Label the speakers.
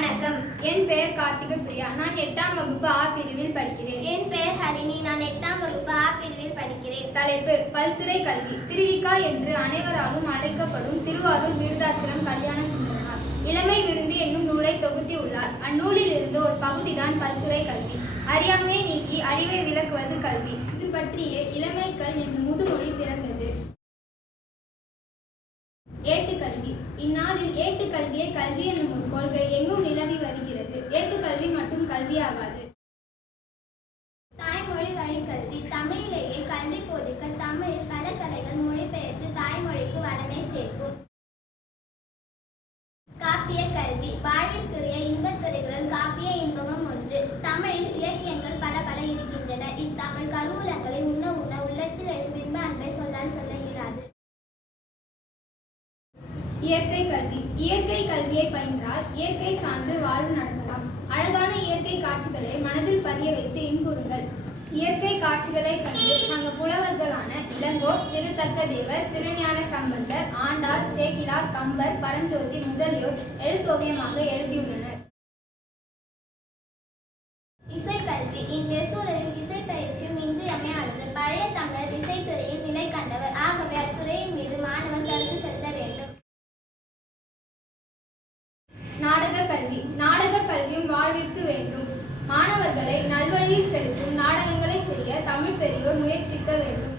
Speaker 1: வணக்கம். என் பெயர் கார்த்திக பிரியா. நான் எட்டாம் வகுப்பு ஆ பிரிவில் படிக்கிறேன்.
Speaker 2: என் பெயர் ஹரிணி. நான் எட்டாம் வகுப்பு ஆ பிரிவில் படிக்கிறேன்.
Speaker 1: தலைப்பு பல்துறை கல்வி. திருவிக்கா என்று அனைவராலும் அழைக்கப்படும் திருவாரூர் விருதாச்சலம் கல்யாண சுந்தரனார். இளமை விருந்து என்னும் நூலை தொகுத்தி உள்ளார். அந்நூலில் இருந்து ஒரு பகுதிதான் பல்துறை கல்வி. அறியாமையை நீக்கி அறிவை விளக்குவது கல்வி. இது பற்றிய இளமைக்கல் என் முதுமொழி பிறந்தது. ஏட்டுக்கல்வி. இந்நாளில் ஏட்டுக்கல்வியை சரியாகாது
Speaker 2: தாய்மொழி வழிகல்வி தமிழிலேயே கல்வி போதிக்க தமிழில் பல கலைகள் மொழிபெயர்த்து தாய்மொழிக்கு வளமை சேர்க்கும். காப்பிய கல்வி. வாழ்விற்குரிய இன்பத்துறைகளில் காப்பிய இன்பமும் ஒன்று. தமிழில் இலக்கியங்கள் பல பல இருக்கின்றன. இத்தமிழ் கருவூலங்களை உண்ண உண்ண உள்ளத்தில் எழும் இன்ப அன்பை சொல்லால் சொல்ல இயலாது.
Speaker 1: இயற்கை கல்வி. இயற்கை கல்வியை பயின்றால் இயற்கை சார்ந்து வாழும் காட்சிகளை மனதில் பதிய வைத்து இன்புறுங்கள். இயற்கை காட்சிகளை கண்டு சங்க புலவர்களான இளங்கோர் திருத்தக்கதேவர் திருஞான சம்பந்தர் ஆண்டாள் சேக்கிலார் கம்பர் பரஞ்சோதி முதலியோர் எழுத்தோவியமாக எழுதியுள்ளனர்.
Speaker 2: இசைக்கல்வி. இன்றைய சூழலில் இசை பயிற்சியும் இன்றியமையாதது. பழைய தமிழர் இசைத்துறையில் நிலை கண்டவர். ஆகவே அத்துறையின் மீது மாணவர் கருத்து செலுத்த வேண்டும்.
Speaker 1: நாடக கல்வி நாடக கல்வியும் வாழ்விற்கு வேண்டும். மாணவர்களை நல்வழியில் செலுத்தும் நாடகங்களை செய்ய தமிழ் பெரியோர் முயற்சிக்க வேண்டும்.